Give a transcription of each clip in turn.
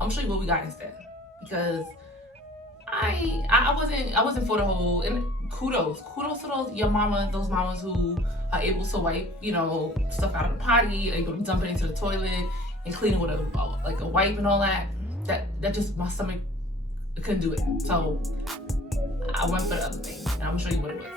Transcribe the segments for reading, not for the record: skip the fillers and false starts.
I'm gonna show you what we got instead, because I wasn't for the whole, and kudos to those mamas who are able to wipe, stuff out of the potty, able to dump it into the toilet and clean it with a wipe and all that. That just, my stomach couldn't do it. So I went for the other thing, and I'm gonna show you what it was.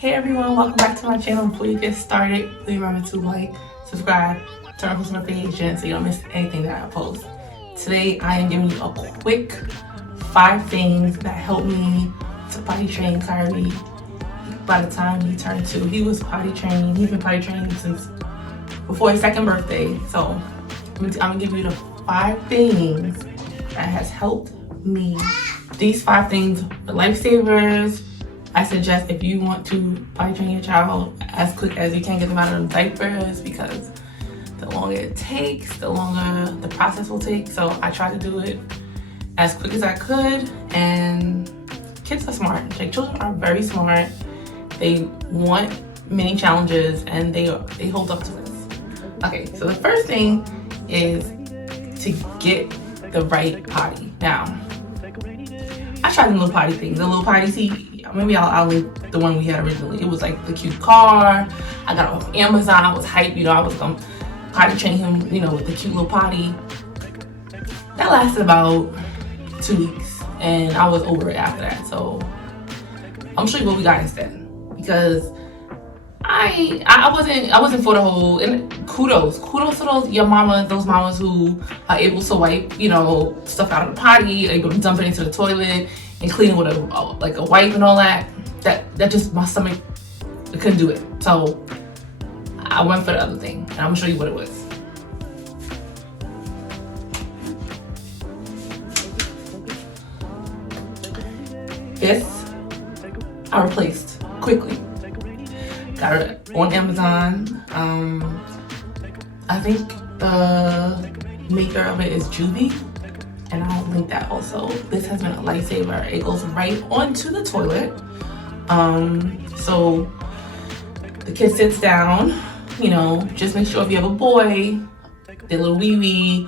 Hey everyone, welcome back to my channel. Before you get started, please remember to like, subscribe, turn on post notifications so you don't miss anything that I post. Today I am giving you a quick 5 things that helped me to potty train Cyrie. By the time he turned 2, he was potty trained. He's been potty training since before his 2nd birthday. So I'm gonna give you the 5 things that has helped me. These 5 things are lifesavers. I suggest if you want to potty train your child as quick as you can, get them out of the diapers, because the longer it takes, the longer the process will take. So I tried to do it as quick as I could, and kids are smart. Like, children are very smart. They want many challenges and they hold up to this. Okay, so the first thing is to get the right potty. Now, I tried the little potty thing, the little potty seat. Maybe I'll link the one we had originally. It was like the cute car. I got it off Amazon. I was hyped, I was gonna potty train him, with the cute little potty. That lasted about 2 weeks, and I was over it after that. So I'm gonna show you what we got instead, because I wasn't for the whole, and kudos to those mamas who are able to wipe, stuff out of the potty, able to dump it into the toilet and clean it with a wipe and all that. That just, my stomach couldn't do it. So I went for the other thing, and I'm gonna show you what it was. This I replaced quickly. Got it on Amazon. I think the maker of it is Jool, and I'll link that also. This has been a lifesaver. It goes right onto the toilet. So the kid sits down, just make sure if you have a boy, their little wee-wee,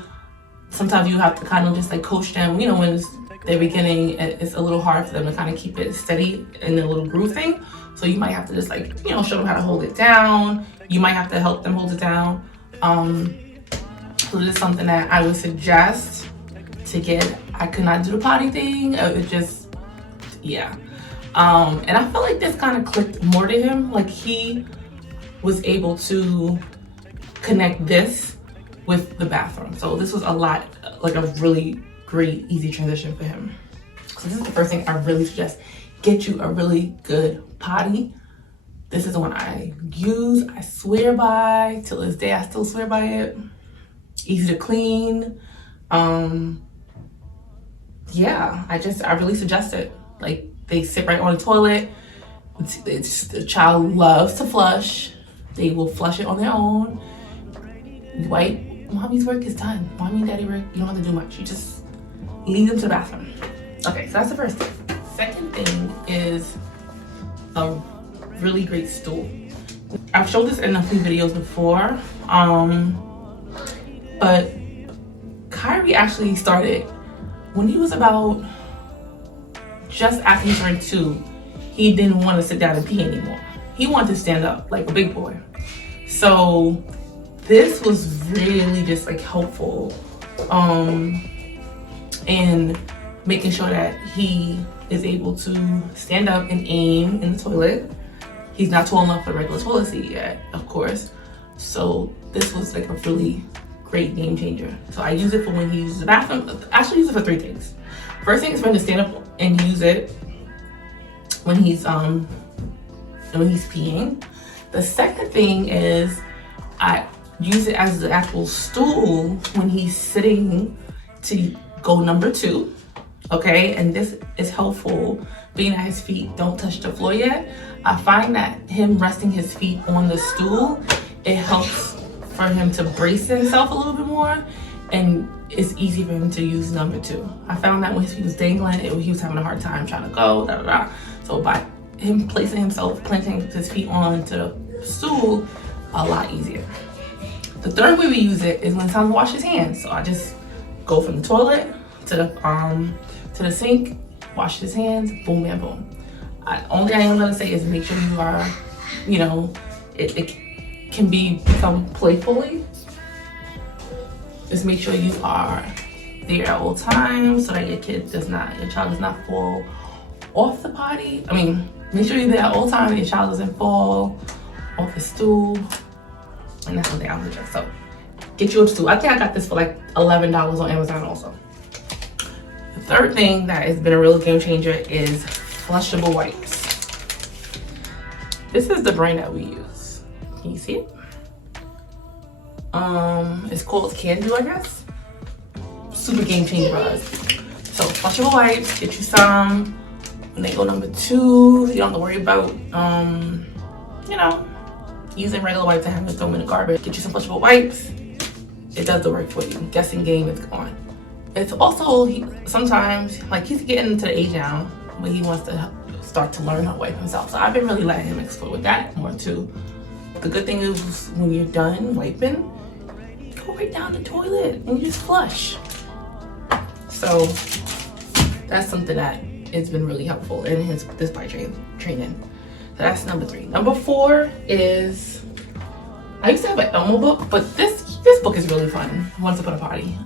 sometimes you have to kind of just like coach them, when they're beginning, it's a little hard for them to kind of keep it steady in the little groove thing. So you might have to just show them how to hold it down. You might have to help them hold it down. So this is something that I would suggest to get. I could not do the potty thing. It just, yeah. And I felt like this kind of clicked more to him. Like, he was able to connect this with the bathroom. So this was a really great, easy transition for him. So this is the first thing I really suggest. Get you a really good potty. This is the one I use. I swear by. Till this day, I still swear by it. Easy to clean. Yeah, I really suggest it. Like, they sit right on the toilet. The child loves to flush. They will flush it on their own. You wipe. Mommy's work is done. Mommy and daddy work, you don't have to do much. You just lead them to the bathroom. Okay, so that's the first thing. Second thing is a really great stool. I've showed this in a few videos before, but Kyrie actually started when he was about just after he turned 2. He didn't want to sit down and pee anymore. He wanted to stand up like a big boy. So this was really just helpful in making sure that he is able to stand up and aim in the toilet. He's not tall enough for the regular toilet seat yet, of course. So this was a really great game changer. So I use it for when he uses the bathroom. I actually use it for 3 things. First thing is for him to stand up and use it when he's peeing. The second thing is I use it as the actual stool when he's sitting to go number 2. Okay, and this is helpful being that his feet don't touch the floor yet. I find that him resting his feet on the stool, it helps for him to brace himself a little bit more and it's easy for him to use number 2. I found that when he was dangling, he was having a hard time trying to go, So by him planting his feet onto the stool, a lot easier. The third way we use it is when it's time to wash his hands. So I just go from the toilet to the sink, wash his hands, boom, bam, boom. Only thing I'm gonna say is make sure you are, it can become playfully. Just make sure you are there at all times so that your child does not fall off the potty. Make sure you're there at all times, your child doesn't fall off the stool. And that's something I would suggest. So get you a stool. I think I got this for like $11 on Amazon also. The third thing that has been a real game changer is Flushable wipes. This is the brand that we use. Can you see it? It's called Kandoo, I guess. Super game changer for us. So Flushable wipes, get you some. When they go number 2, you don't have to worry about using regular wipes and having to throw them in the garbage. Get you some Flushable wipes. It does the work for you. Guessing game is gone. It's also sometimes like he's getting to the age now where he wants to start to learn how to wipe himself. So I've been really letting him explore with that more too. The good thing is when you're done wiping, go right down the toilet and you just flush. So that's something that has been really helpful in this potty training. So that's number 3. Number 4 is, I used to have an Elmo book, but this book is really fun. Once Upon a Potty.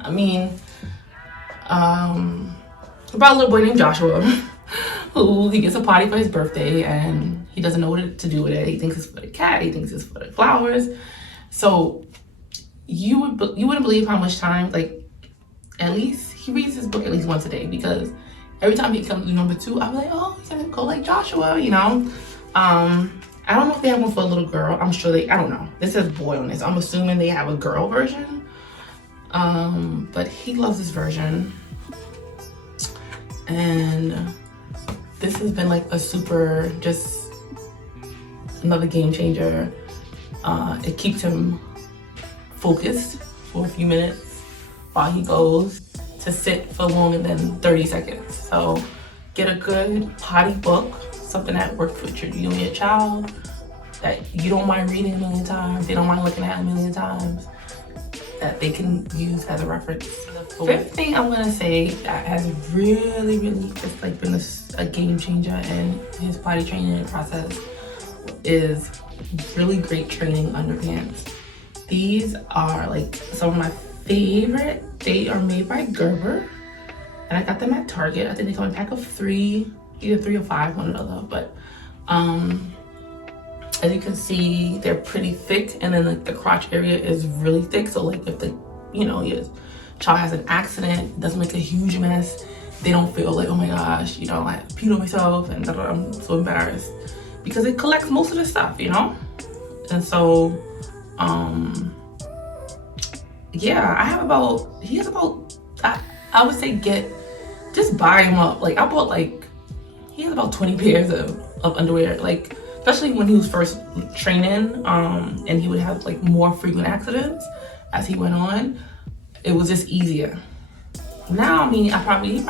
About a little boy named Joshua who he gets a potty for his birthday and he doesn't know what to do with it. He thinks it's for the cat, he thinks it's for the flowers. So you wouldn't believe how much time, like, at least he reads his book at least once a day, because every time he comes to number 2, I'm like, oh, he's gonna go like Joshua, I don't know if they have one for a little girl. I'm sure I don't know. This says boy on this. I'm assuming they have a girl version. But he loves this version. And this has been like a super, just another game changer. It keeps him focused for a few minutes while he goes to sit for longer than 30 seconds. So get a good potty book, something that works with you and your child, that you don't mind reading a million times, they don't mind looking at a million times, that they can use as a reference. The 5th thing I'm gonna say that has really just like been a game changer in his potty training process is really great training underpants. These are like some of my favorite. They are made by Gerber and I got them at Target. I think they come in a pack of 3, either 3 or 5, one or the other. But as you can see, they're pretty thick, and then like the crotch area is really thick. So like if your child has an accident, it doesn't make a huge mess. They don't feel like, oh my gosh, I peed on myself and I'm so embarrassed, because it collects most of the stuff, And so yeah, he has about I would say just buy him up. Like I bought he has about 20 pairs of underwear, like especially when he was first training, and he would have like more frequent accidents as he went on. It was just easier. Now, he probably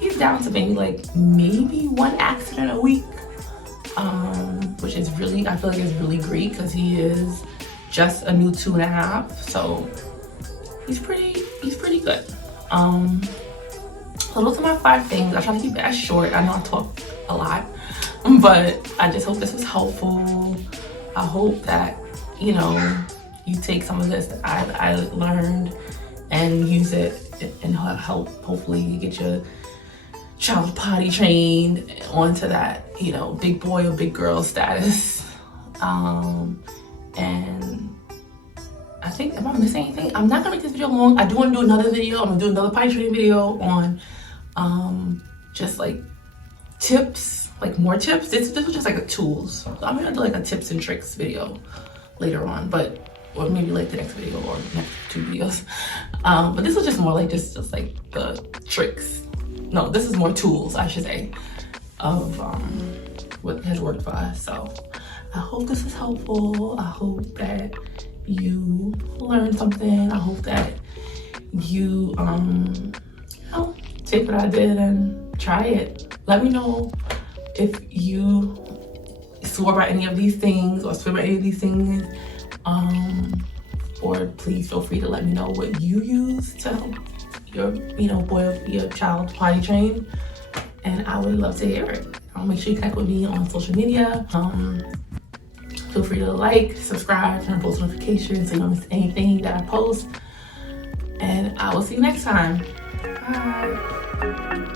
he's down to maybe 1 accident a week, which is really, I feel like it's really great, because he is just a new 2.5, so he's pretty good. So those are my 5 things. I try to keep it as short. I know I talk a lot, but I just hope this was helpful. I hope that you take some of this that I learned and use it and help hopefully get your child potty trained onto that big boy or big girl status. And I think, am I missing anything? I'm not gonna make this video long. I do want to do another video. I'm gonna do another potty training video on just like tips, like more tips. This was just like a tools. So I'm gonna do like a tips and tricks video later on, or maybe like the next video or next 2 videos. But this was just more like just like the tricks. No, this is more tools, I should say, of what has worked for us. So I hope this is helpful. I hope that you learned something. I hope that you take what I did and try it. Let me know if you swore by any of these things or swear by any of these things. Or please feel free to let me know what you use to help your boy or your child potty train, and I would love to hear it. Make sure you connect with me on social media. Feel free to like, subscribe, turn on post notifications so you don't miss anything that I post, and I will see you next time. Bye.